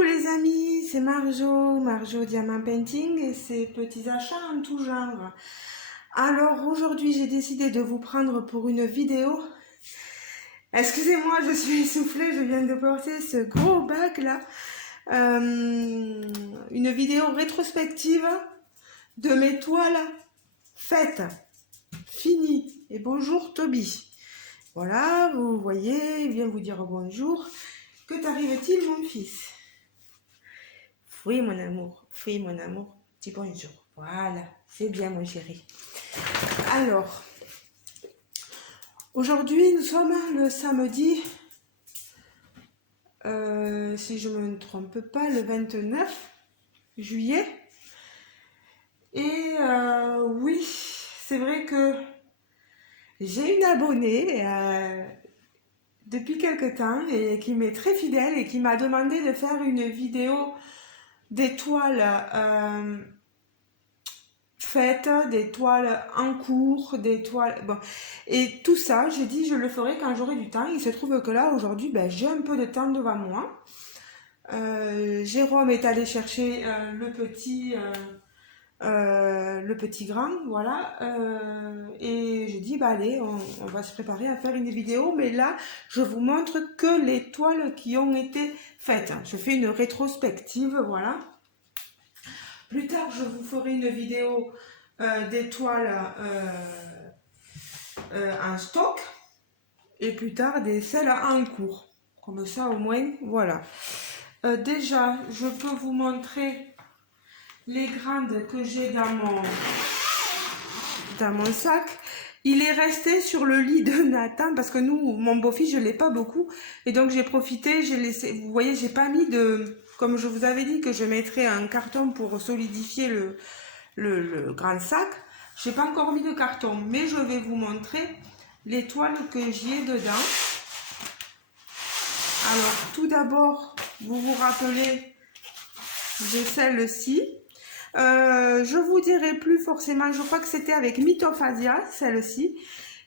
Coucou les amis, c'est Marjo Diamant Painting et ses petits achats en tout genre. Alors aujourd'hui j'ai décidé de vous prendre pour une vidéo. Excusez-moi, je suis essoufflée, je viens de porter ce gros bac là. Une vidéo rétrospective de mes toiles faites, finies. Et bonjour Toby. Voilà, vous voyez, il vient vous dire bonjour. Que t'arrive-t-il mon fils? Oui mon amour, dis bonjour. Voilà, c'est bien mon chéri. Alors, aujourd'hui nous sommes le samedi, si je ne me trompe pas, le 29 juillet. Et oui, c'est vrai que j'ai une abonnée depuis quelque temps et qui m'est très fidèle et qui m'a demandé de faire une vidéo des toiles faites, des toiles en cours, des toiles... Bon. Et tout ça, j'ai dit je le ferai quand j'aurai du temps. Il se trouve que là, aujourd'hui, j'ai un peu de temps devant moi. Jérôme est allé chercher le petit grand, voilà. Et j'ai dit, allez, on va se préparer à faire une vidéo. Mais là, je vous montre que les toiles qui ont été faites. Je fais une rétrospective, voilà. Plus tard, je vous ferai une vidéo des toiles en stock et plus tard des celles en cours. Comme ça, au moins, voilà. Déjà, je peux vous montrer les grandes que j'ai dans mon sac. Il est resté sur le lit de Nathan parce que nous, mon beau-fils, je ne l'ai pas beaucoup. Et donc, j'ai profité, j'ai laissé... Vous voyez, j'ai pas mis de... Comme je vous avais dit que je mettrais un carton pour solidifier le grand sac. Je n'ai pas encore mis de carton, mais je vais vous montrer les toiles que j'y ai dedans. Alors, tout d'abord, vous vous rappelez, j'ai celle-ci. Je vous dirai plus forcément, je crois que c'était avec Mythophasia, celle-ci.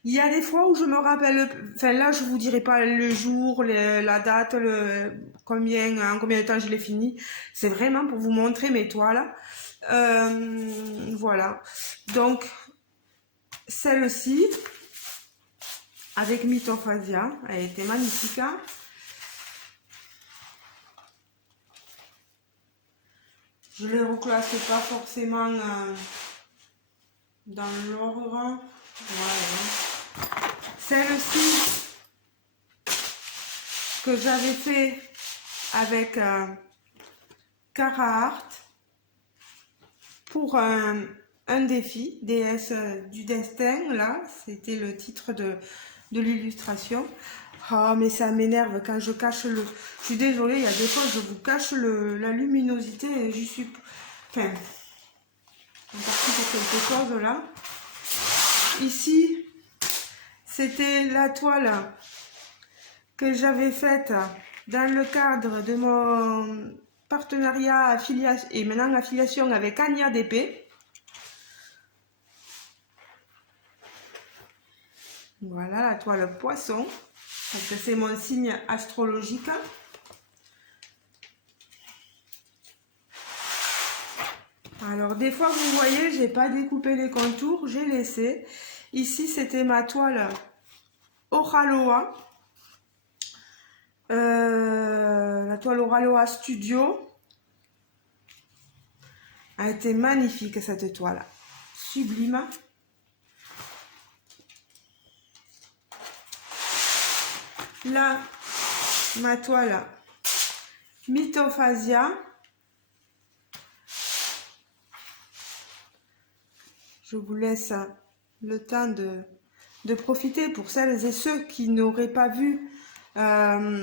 Il y a des fois où je me rappelle, enfin là je vous dirai pas le jour, la date, en combien de temps je l'ai fini. C'est vraiment pour vous montrer mes toiles. Voilà. Donc celle-ci avec Mythophasia, elle était magnifique. Hein, je ne les reclasse pas forcément dans l'ordre. Voilà. Celle-ci que j'avais fait avec Cara Art pour un défi, déesse du destin, là, c'était le titre de l'illustration. Oh, mais ça m'énerve quand je cache le... Je suis désolée, il y a des fois je vous cache la luminosité et j'y suis... Enfin, on est parti pour quelque chose là. Ici, c'était la toile que j'avais faite dans le cadre de mon partenariat affiliation et maintenant affiliation avec Anya DP. Voilà la toile poisson, parce que c'est mon signe astrologique. Alors des fois vous voyez, j'ai pas découpé les contours, j'ai laissé. Ici c'était ma toile Oraloa. La toile Oraloa Studio. Elle a été magnifique cette toile, sublime. Là, ma toile Mythophasia. Je vous laisse le temps de profiter pour celles et ceux qui n'auraient pas vu la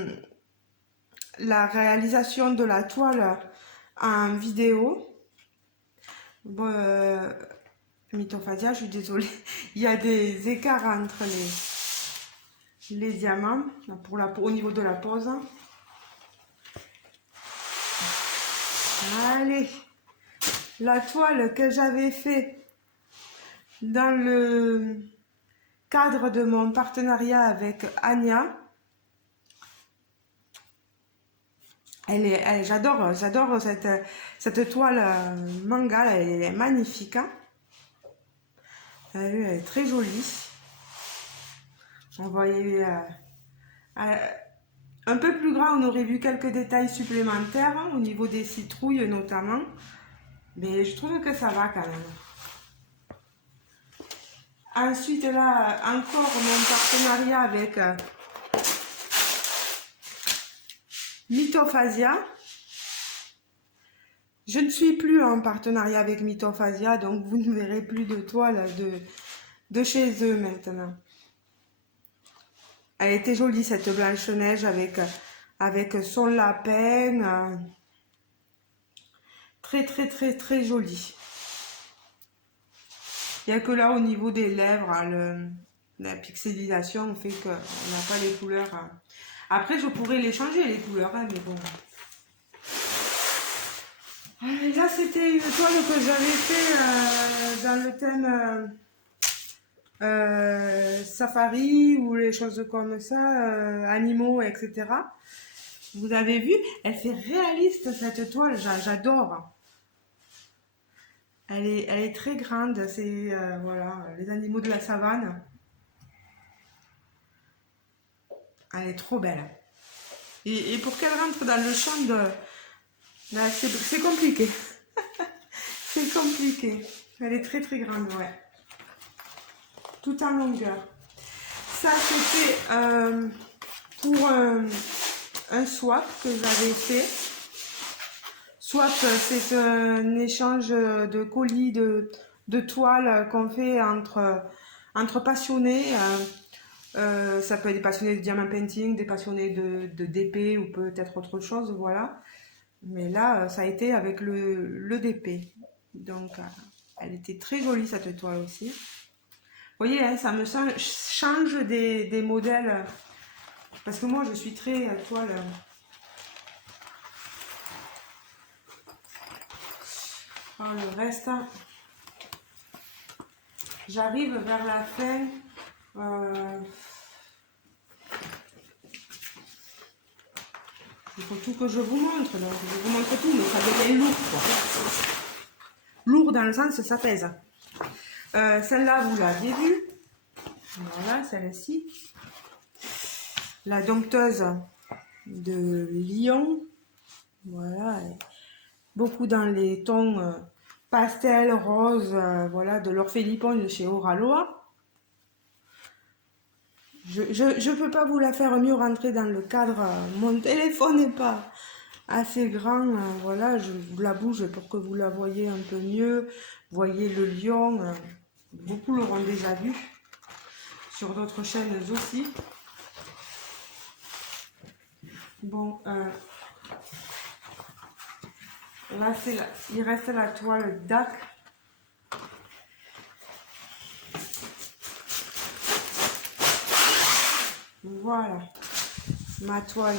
réalisation de la toile en vidéo. Bon, Mythophasia, je suis désolée, il y a des écarts entre les diamants au niveau de la pose. Allez, la toile que j'avais fait dans le cadre de mon partenariat avec Anya, J'adore cette toile manga, là, elle est magnifique. Hein. Elle est très jolie. On voyait un peu plus grand, on aurait vu quelques détails supplémentaires hein, au niveau des citrouilles notamment. Mais je trouve que ça va quand même. Ensuite là, encore mon partenariat avec Mythophasia. Je ne suis plus en partenariat avec Mythophasia, donc vous ne verrez plus de toiles de chez eux maintenant. Elle était jolie cette Blanche-Neige avec son lapin. Très très très très jolie. Il n'y a que là au niveau des lèvres, la pixelisation fait qu'on n'a pas les couleurs. Après je pourrais les changer les couleurs, hein, mais bon. Et là c'était une toile que j'avais fait dans le thème safari ou les choses comme ça, animaux, etc. Vous avez vu, elle fait réaliste cette toile, j'adore. Elle est très grande, c'est voilà, les animaux de la savane. Elle est trop belle. Et pour qu'elle rentre dans le champ de... C'est compliqué. C'est compliqué. Elle est très très grande, ouais. Tout en longueur. Ça, c'était pour un swap que j'avais fait. Swap, c'est un échange de colis de toiles qu'on fait entre passionnés. Ça peut être des passionnés de diamant painting, des passionnés de DP ou peut-être autre chose, voilà. Mais là, ça a été avec le DP. Donc, elle était très jolie cette toile aussi. Vous voyez, hein, ça me change des modèles. Parce que moi, je suis très toile. Alors, le reste, j'arrive vers la fin. Il faut tout que je vous montre. Donc, je vous montre tout, mais ça devient lourd. Quoi. Lourd dans le sens, ça pèse. Celle-là, vous l'aviez vue. Voilà, celle-ci. La dompteuse de Lyon. Voilà. Beaucoup dans les tons pastel, rose, voilà, de l'Orphélippon de chez Oraloa. Je peux pas vous la faire mieux rentrer dans le cadre. Mon téléphone n'est pas assez grand. Voilà, je vous la bouge pour que vous la voyez un peu mieux. Voyez le lion. Beaucoup l'auront déjà vu. Sur d'autres chaînes aussi. Bon, là, il reste la toile DAC. Voilà, ma toile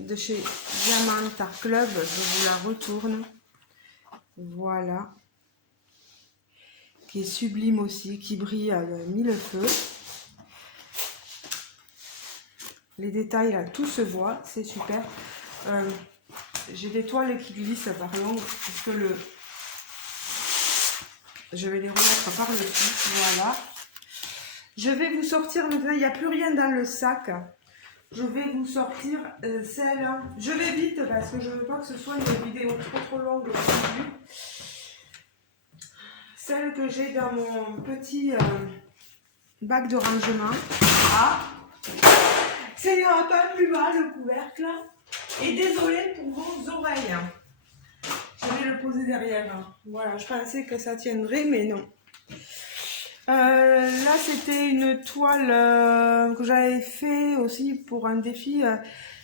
de chez Diamant Art Club, je vous la retourne. Voilà, qui est sublime aussi, qui brille à mille feux. Les détails là, tout se voit, c'est super. J'ai des toiles qui glissent par l'ombre, puisque je vais les remettre par dessus. Voilà. Je vais vous sortir maintenant, il n'y a plus rien dans le sac. Je vais vous sortir celle. Je vais vite parce que je ne veux pas que ce soit une vidéo trop longue aujourd'hui. Celle que j'ai dans mon petit bac de rangement. Ah, ça ira pas plus mal le couvercle. Et désolé pour vos oreilles. Je vais le poser derrière. Voilà, je pensais que ça tiendrait, mais non. Là, c'était une toile que j'avais fait aussi pour un défi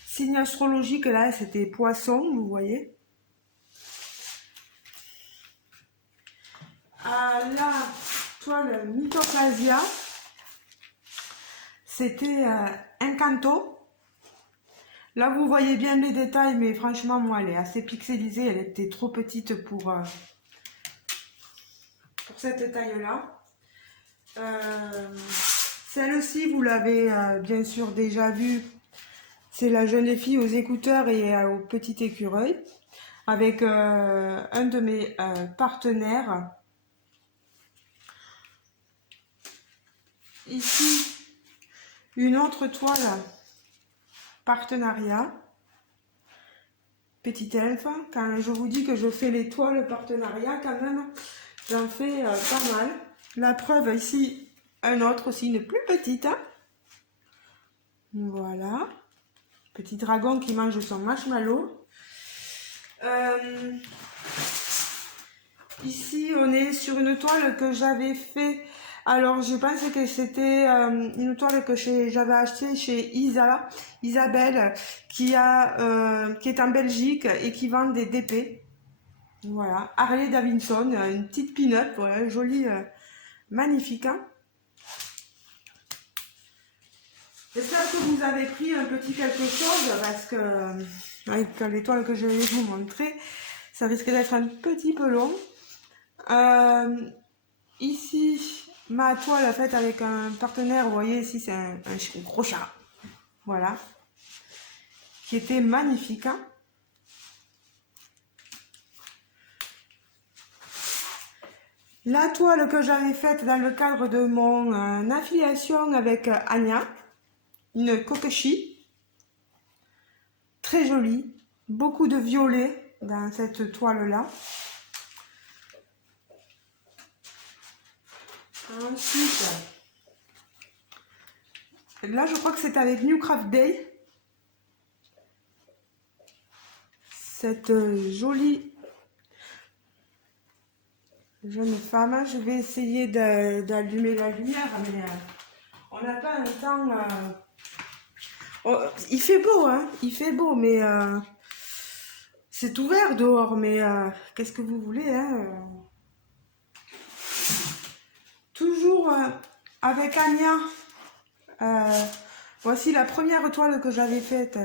signe astrologique. Là, c'était poisson, vous voyez. La toile Mythophasia, c'était un canto. Là, vous voyez bien les détails, mais franchement, moi, elle est assez pixelisée. Elle était trop petite pour cette taille-là. Celle-ci, vous l'avez bien sûr déjà vue. C'est la jeune fille aux écouteurs et au petit écureuil, avec un de mes partenaires. Ici, une autre toile partenariat. Petit elfe, quand je vous dis que je fais les toiles partenariat, quand même, j'en fais pas mal. La preuve, ici, un autre aussi, une plus petite. Voilà. Petit dragon qui mange son marshmallow. Ici, on est sur une toile que j'avais fait. Alors, je pense que c'était une toile que j'avais achetée chez Isabelle, qui est en Belgique et qui vend des DP. Voilà, Harley Davidson, une petite pin-up, voilà, jolie, magnifique. Hein. J'espère que vous avez pris un petit quelque chose, parce que avec les toiles que je vais vous montrer, ça risque d'être un petit peu long. Ici, ma toile faite avec un partenaire, vous voyez ici c'est un gros chat, voilà, qui était magnifique. Hein. La toile que j'avais faite dans le cadre de mon affiliation avec Anya, une kokeshi, très jolie, beaucoup de violet dans cette toile-là. Ensuite, là je crois que c'est avec New Craft Day, cette jolie jeune femme. Je vais essayer d'allumer la lumière, mais on n'a pas un temps. Oh, il fait beau, hein, il fait beau, mais c'est ouvert dehors, mais qu'est-ce que vous voulez, hein toujours avec Anya. Voici la première toile que j'avais faite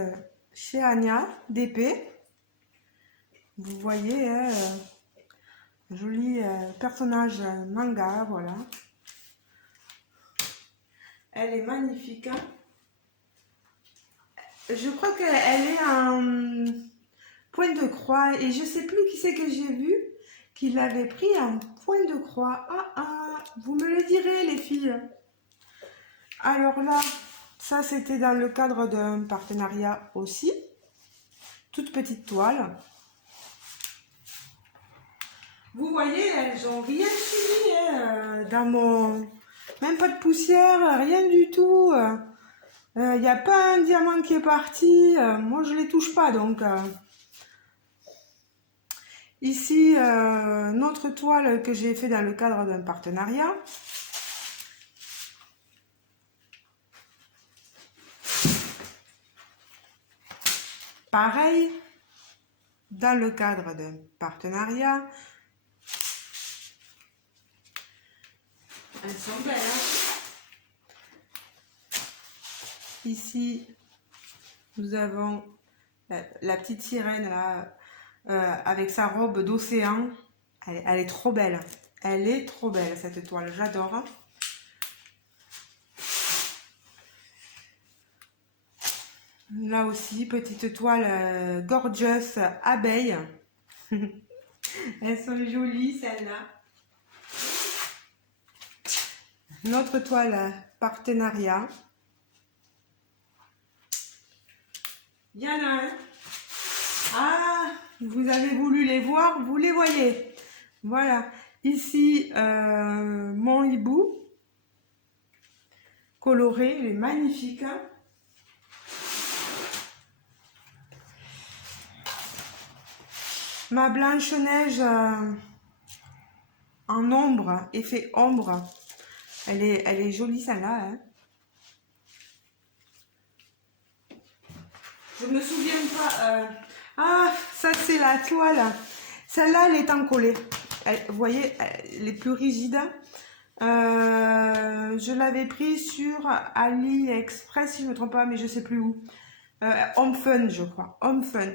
chez Anya, d'épée. Vous voyez, hein, joli personnage manga, voilà. Elle est magnifique. Hein. Je crois qu'elle est en point de croix et je sais plus qui c'est que j'ai vu qui l'avait pris en point de croix. Vous me le direz les filles. Alors là, ça c'était dans le cadre d'un partenariat aussi. Toute petite toile. Vous voyez, elles ont rien suivi hein, dans mon... Même pas de poussière, rien du tout. Il n'y a pas un diamant qui est parti. Moi, je les touche pas, donc... Ici, notre toile que j'ai fait dans le cadre d'un partenariat. Pareil, dans le cadre d'un partenariat. Elles sont belles, hein. Ici, nous avons la petite sirène là, avec sa robe d'océan. Elle est trop belle. Elle est trop belle cette toile, j'adore. Là aussi, petite toile gorgeous abeille. Elles sont jolies celles-là. Notre toile partenariat. Il y en a un. Ah, vous avez voulu les voir, vous les voyez. Voilà. Ici, mon hibou. Coloré, il est magnifique. Hein. Ma Blanche-Neige en ombre, effet ombre. Elle est jolie celle-là. Hein. Je me souviens pas. Ah, ça c'est la toile. Celle-là, elle est encollée. Vous voyez, elle est plus rigide. Je l'avais pris sur AliExpress, si je ne me trompe pas, mais je ne sais plus où. Home Fun, je crois. Home Fun.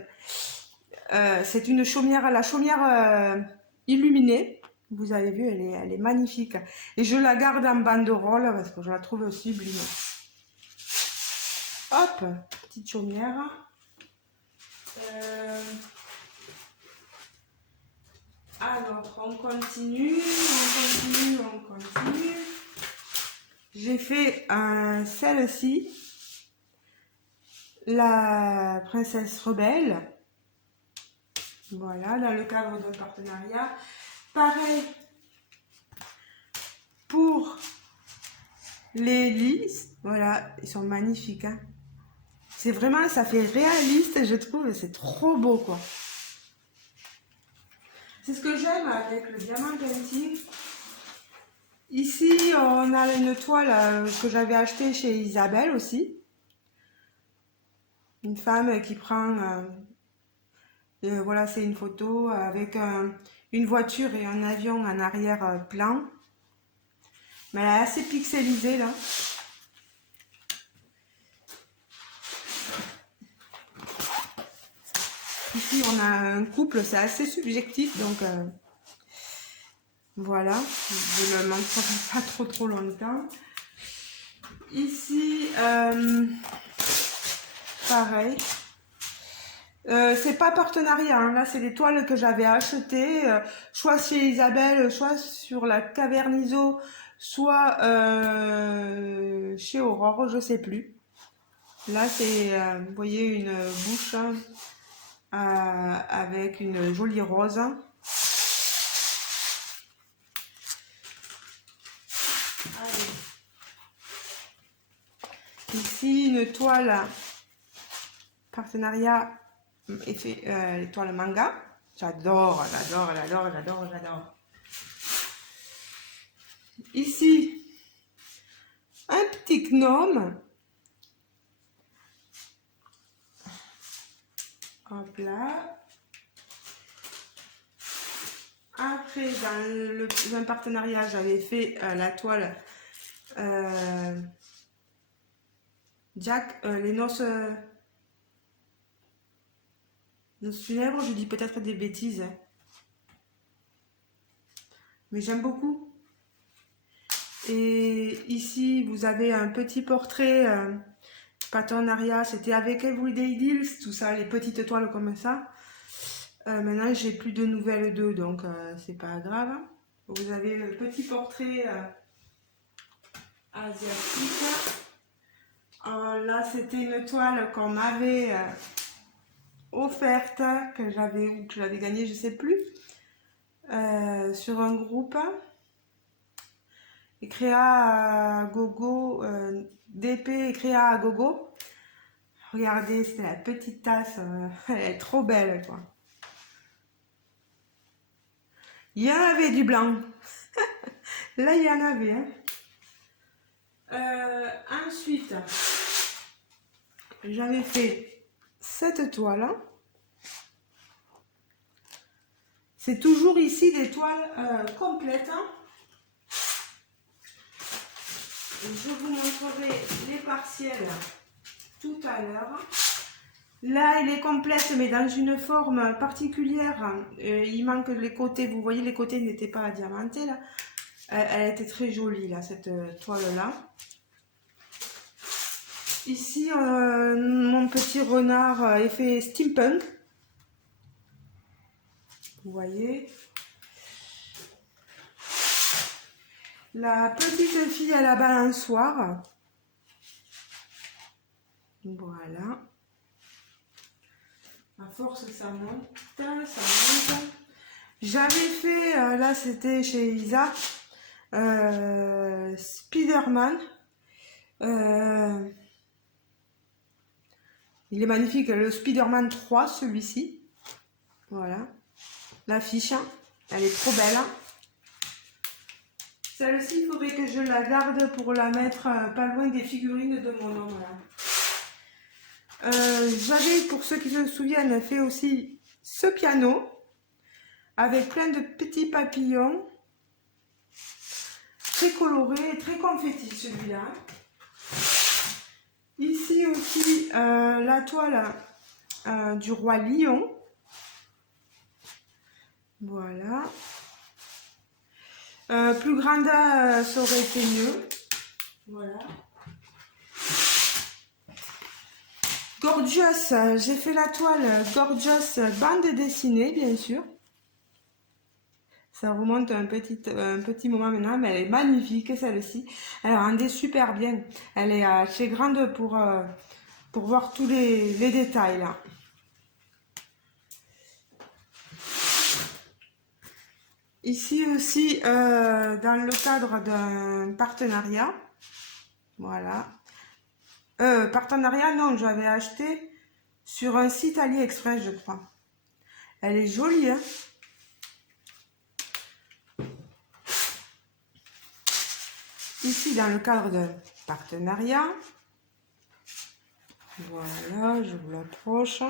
C'est une chaumière, la chaumière illuminée. Vous avez vu, elle est magnifique. Et je la garde en banderole parce que je la trouve sublime. Hop, petite chaumière. Alors, on continue. J'ai fait celle-ci, la princesse rebelle. Voilà, dans le cadre d'un partenariat. Pareil pour les lys. Voilà, ils sont magnifiques. Hein. C'est vraiment, ça fait réaliste, je trouve. C'est trop beau, quoi. C'est ce que j'aime avec le diamant painting. Ici, on a une toile que j'avais achetée chez Isabelle aussi. Une femme qui prend... voilà, c'est une photo avec une voiture et un avion en arrière-plan. Mais elle est assez pixelisée, là. Ici, on a un couple, c'est assez subjectif, donc... voilà, je ne le montrerai pas trop longtemps. Ici, pareil. C'est pas partenariat, hein. Là c'est des toiles que j'avais achetées, soit chez Isabelle, soit sur la Caverniso, soit chez Aurore, je sais plus. Là c'est, vous voyez, une bouche avec une jolie rose. Allez. Ici une toile partenariat effet toile manga. J'adore. Ici un petit gnome. Hop là. Après, dans un partenariat, j'avais fait la toile Jack, les noces funèbres, je dis peut-être des bêtises. Mais j'aime beaucoup. Et ici, vous avez un petit portrait partenariat. C'était avec Everyday Deals, tout ça, les petites toiles comme ça. Maintenant, j'ai plus de nouvelles d'eux, donc c'est pas grave. Vous avez le petit portrait asiatique. Là, c'était une toile qu'on m'avait offerte, que j'avais gagnée, je sais plus, sur un groupe. Et Créa Gogo, DP et Créa Gogo. Regardez, c'est la petite tasse, elle est trop belle, quoi. Il y en avait du blanc. Là, il y en avait. Hein. Ensuite, j'avais fait cette toile. C'est toujours ici des toiles complètes. Hein. Je vous montrerai les partiels tout à l'heure. Là, elle est complète, mais dans une forme particulière. Il manque les côtés. Vous voyez, les côtés n'étaient pas diamantés, là. Elle était très jolie, là, cette toile-là. Ici, mon petit renard effet steampunk. Vous voyez. La petite fille à la balançoire. Voilà. À force, ça monte, ça monte. J'avais fait, là c'était chez Isa, Spider-Man. Il est magnifique, le Spider-Man 3, celui-ci. Voilà. L'affiche, hein. Elle est trop belle. Hein. Celle-ci, il faudrait que je la garde pour la mettre pas loin des figurines de mon homme. J'avais, pour ceux qui se souviennent, fait aussi ce piano avec plein de petits papillons, très coloré, très confetti celui-là. Ici aussi la toile du roi lion. Voilà. Plus grande, ça aurait été mieux. Voilà. Gorgeous, j'ai fait la toile Gorgeous bande dessinée, bien sûr. Ça remonte un petit moment maintenant, mais elle est magnifique, celle-ci. Elle rendait super bien. Elle est assez grande pour voir tous les détails, là. Ici aussi, dans le cadre d'un partenariat. Voilà. Partenariat, non, j'avais acheté sur un site AliExpress, je crois. Elle est jolie, hein. Ici, dans le cadre d'un partenariat. Voilà, je vous l'approche.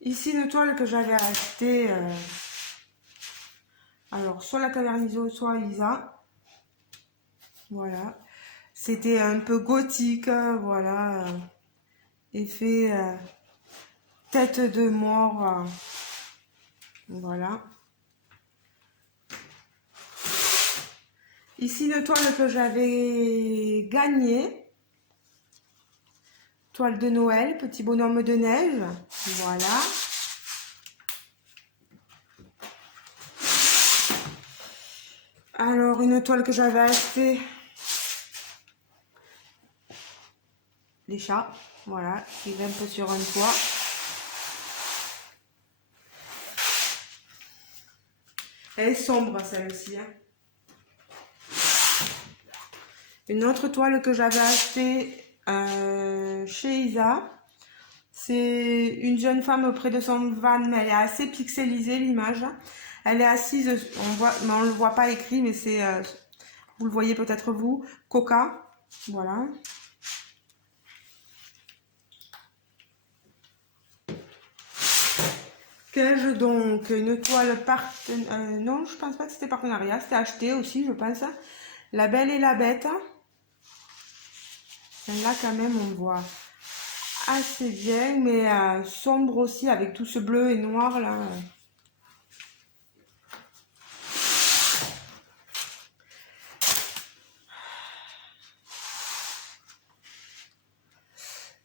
Ici, une toile que j'avais achetée, alors soit la Cavernizo, soit Isa. Voilà. C'était un peu gothique, voilà. Effet tête de mort. Voilà. Ici, une toile que j'avais gagnée. Toile de Noël, petit bonhomme de neige. Voilà. Alors, une toile que j'avais achetée. Les chats. Voilà, qui grimpent sur un toit. Elle est sombre, celle-ci. Hein. Une autre toile que j'avais achetée chez Isa. C'est une jeune femme auprès de son van, mais elle est assez pixelisée, l'image. Elle est assise, mais on ne le voit pas écrit, mais c'est, vous le voyez peut-être vous, Coca. Voilà. Qu'ai-je donc? Une toile non, je pense pas que c'était partenariat, c'était acheté aussi, je pense. La Belle et la Bête. Celle-là, quand même, on voit assez bien, mais sombre aussi, avec tout ce bleu et noir, là.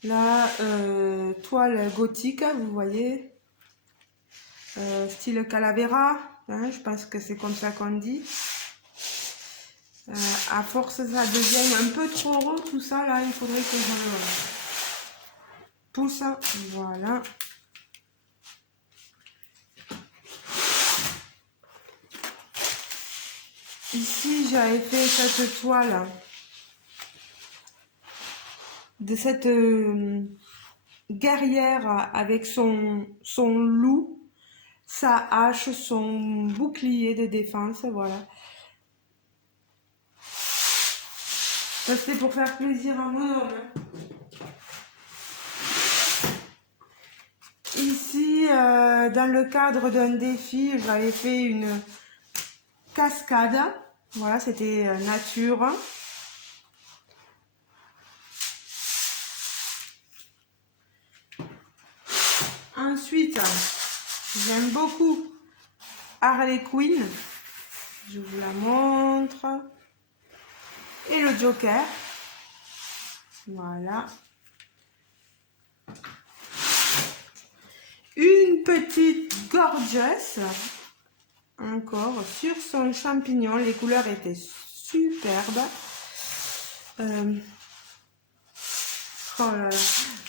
La toile gothique, vous voyez. Style Calavera, hein, je pense que c'est comme ça qu'on dit. À force, ça devient un peu trop rond tout ça, là, il faudrait que je pousse. Voilà. Ici, j'avais fait cette toile de cette guerrière avec son loup, sa hache, son bouclier de défense, voilà. Ça, c'était pour faire plaisir à mon homme. Ici, dans le cadre d'un défi, j'avais fait une cascade. Voilà, c'était nature. Ensuite, j'aime beaucoup Harley Quinn. Je vous la montre. Et le Joker. Voilà. Une petite Gorgeous. Encore sur son champignon. Les couleurs étaient superbes. Oh là là.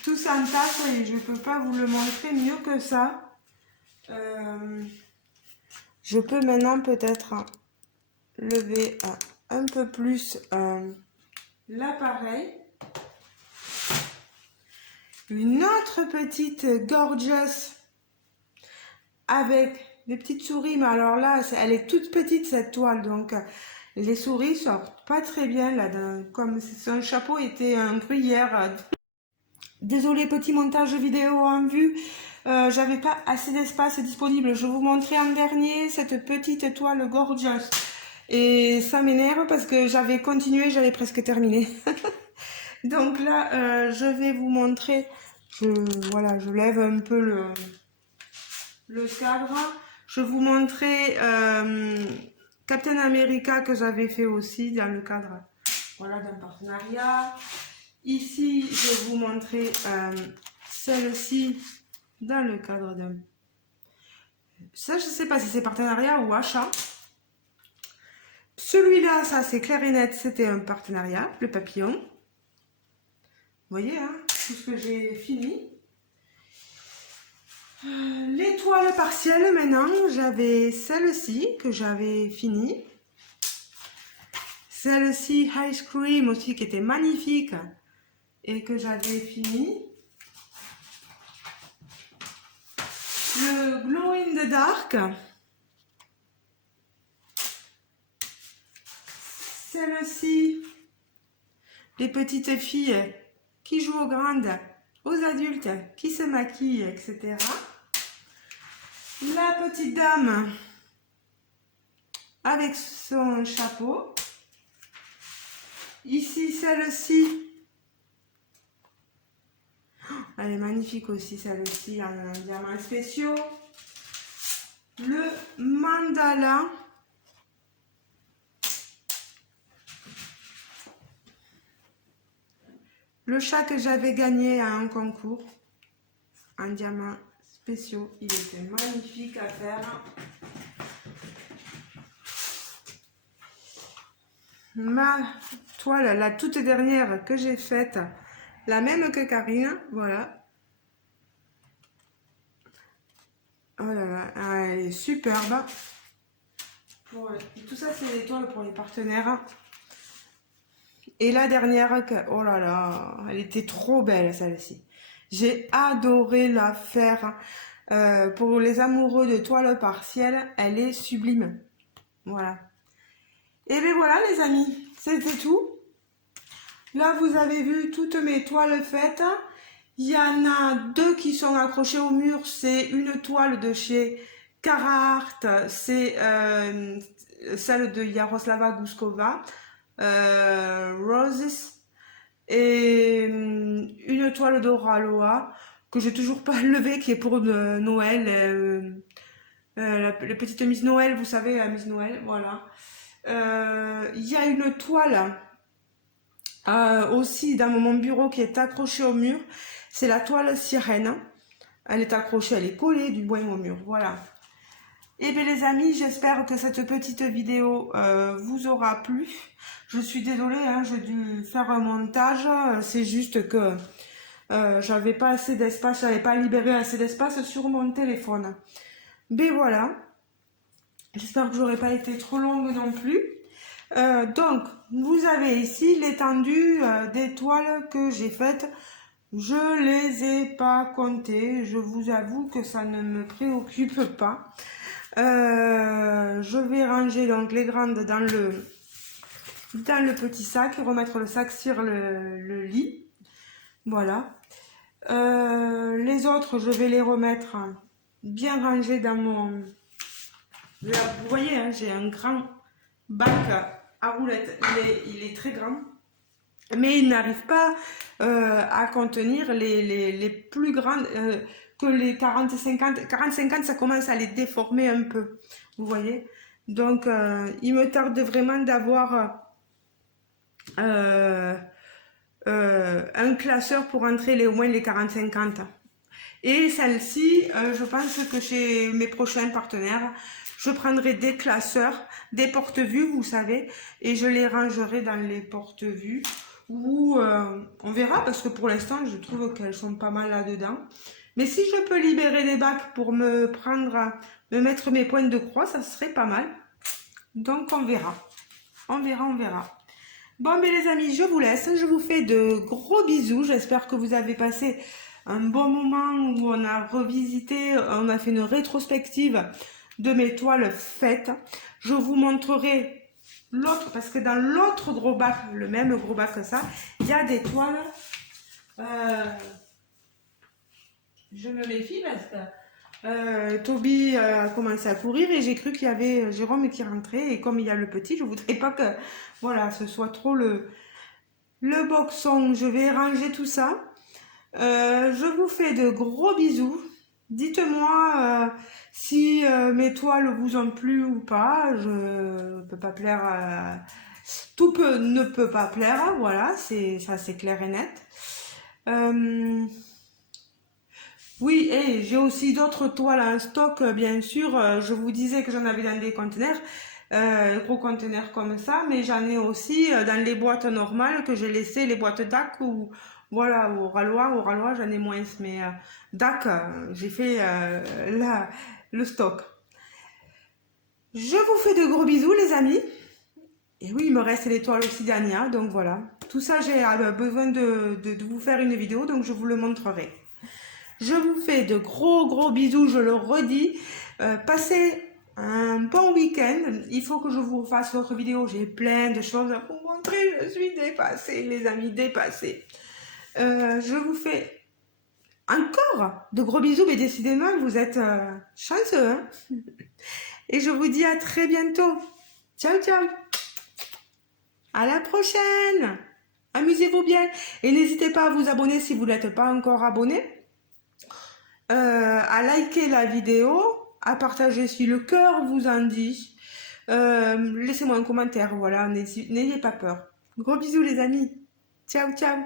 Tout s'entasse et je ne peux pas vous le montrer mieux que ça. Je peux maintenant peut-être lever un peu plus l'appareil. Une autre petite Gorgeous avec des petites souris, mais alors là, elle est toute petite cette toile, donc les souris sortent pas très bien là, comme si son chapeau était un gruyère. Désolé, petit montage vidéo en vue, j'avais pas assez d'espace disponible. Je vous montrais en dernier cette petite toile Gorgeous. Et ça m'énerve parce que j'avais continué, j'avais presque terminé. Donc là, je vais vous montrer, voilà, je lève un peu le cadre. Je vous montrer Captain America que j'avais fait aussi dans le cadre, voilà, d'un partenariat. Ici, je vais vous montrer celle-ci dans le cadre d'un... Ça, je ne sais pas si c'est partenariat ou achat. Celui-là, ça c'est clair et net, c'était un partenariat, le papillon. Vous voyez, hein, tout ce que j'ai fini. L'étoile partielle, maintenant, j'avais celle-ci que j'avais fini. Celle-ci, Ice Cream aussi, qui était magnifique et que j'avais fini. Le Glow in the Dark. Celle-ci, les petites filles qui jouent aux grandes, aux adultes qui se maquillent, etc. La petite dame avec son chapeau. Ici, celle-ci. Elle est magnifique aussi, celle-ci, en diamants spéciaux. Le mandala. Le chat que j'avais gagné à un concours en diamants spéciaux. Il était magnifique à faire. Ma toile, la toute dernière que j'ai faite, la même que Karine, voilà. Oh là là, elle est superbe. Tout ça, c'est des toiles pour les partenaires. Et la dernière, oh là là, elle était trop belle celle-ci. J'ai adoré la faire. Pour les amoureux de toiles partielles, elle est sublime. Voilà. Et bien voilà les amis, c'était tout. Là, vous avez vu toutes mes toiles faites. Il y en a deux qui sont accrochées au mur. C'est une toile de chez Carhartt. C'est celle de Jaroslava Guskova, Roses. Et une toile d'Oraloa que j'ai toujours pas levée, qui est pour Noël. La petite Miss Noël, vous savez, la Miss Noël, voilà. Il y a une toile aussi dans mon bureau qui est accrochée au mur. C'est la toile sirène. Elle est accrochée, elle est collée du moins au mur. Voilà. Et bien les amis, j'espère que cette petite vidéo vous aura plu. Je suis désolée, hein, j'ai dû faire un montage. C'est juste que j'avais pas assez d'espace, j'avais pas libéré assez d'espace sur mon téléphone. Mais voilà. J'espère que j'aurais pas été trop longue non plus. Donc, vous avez ici l'étendue des toiles que j'ai faites. Je les ai pas comptées. Je vous avoue que ça ne me préoccupe pas. Je vais ranger donc les grandes dans le petit sac et remettre le sac sur le lit. Voilà. Les autres, je vais les remettre bien rangés dans mon... Là, vous voyez, hein, j'ai un grand bac à roulettes. Il est très grand. Mais il n'arrive pas à contenir les plus grandes... que les 40-50. 40-50, ça commence à les déformer un peu. Vous voyez. Donc, il me tarde vraiment d'avoir... un classeur pour entrer au moins les 40-50. Et celle-ci, je pense que chez mes prochains partenaires, je prendrai des classeurs, des porte-vues, vous savez, et je les rangerai dans les porte-vues, où on verra, parce que pour l'instant, je trouve qu'elles sont pas mal là-dedans. Mais si je peux libérer des bacs pour me mettre mes points de croix, ça serait pas mal. Donc, on verra. On verra, on verra. Bon, mais les amis, je vous laisse. Je vous fais de gros bisous. J'espère que vous avez passé un bon moment où on a revisité, on a fait une rétrospective de mes toiles faites. Je vous montrerai l'autre, parce que dans l'autre gros bac, le même gros bac que ça, il y a des toiles. Je me méfie parce que Toby a commencé à courir et j'ai cru qu'il y avait Jérôme qui rentrait. Et comme il y a le petit, je voudrais pas que voilà, ce soit trop le boxon. Je vais ranger tout ça. Je vous fais de gros bisous. Dites-moi si mes toiles vous ont plu ou pas. Je peux pas plaire. Ne peut pas plaire. Voilà, c'est clair et net. Euh, oui, et j'ai aussi d'autres toiles en stock, bien sûr. Je vous disais que j'en avais dans des conteneurs, gros conteneurs comme ça, mais j'en ai aussi dans les boîtes normales que j'ai laissées, les boîtes DAC ou voilà, au ralois j'en ai moins, mais DAC, j'ai fait le stock. Je vous fais de gros bisous, les amis. Et oui, il me reste les toiles aussi dernières, donc voilà. Tout ça, j'ai besoin de vous faire une vidéo, donc je vous le montrerai. Je vous fais de gros bisous, je le redis. Passez un bon week-end. Il faut que je vous fasse d'autres vidéos. J'ai plein de choses à vous montrer. Je suis dépassée, les amis, dépassée. Je vous fais encore de gros bisous, mais décidément, vous êtes chanceux. Hein. Et je vous dis à très bientôt. Ciao, ciao. À la prochaine. Amusez-vous bien. Et n'hésitez pas à vous abonner si vous n'êtes pas encore abonné. À liker la vidéo, à partager si le cœur vous en dit. Laissez-moi un commentaire, voilà, n'ayez pas peur. Gros bisous les amis. Ciao, ciao.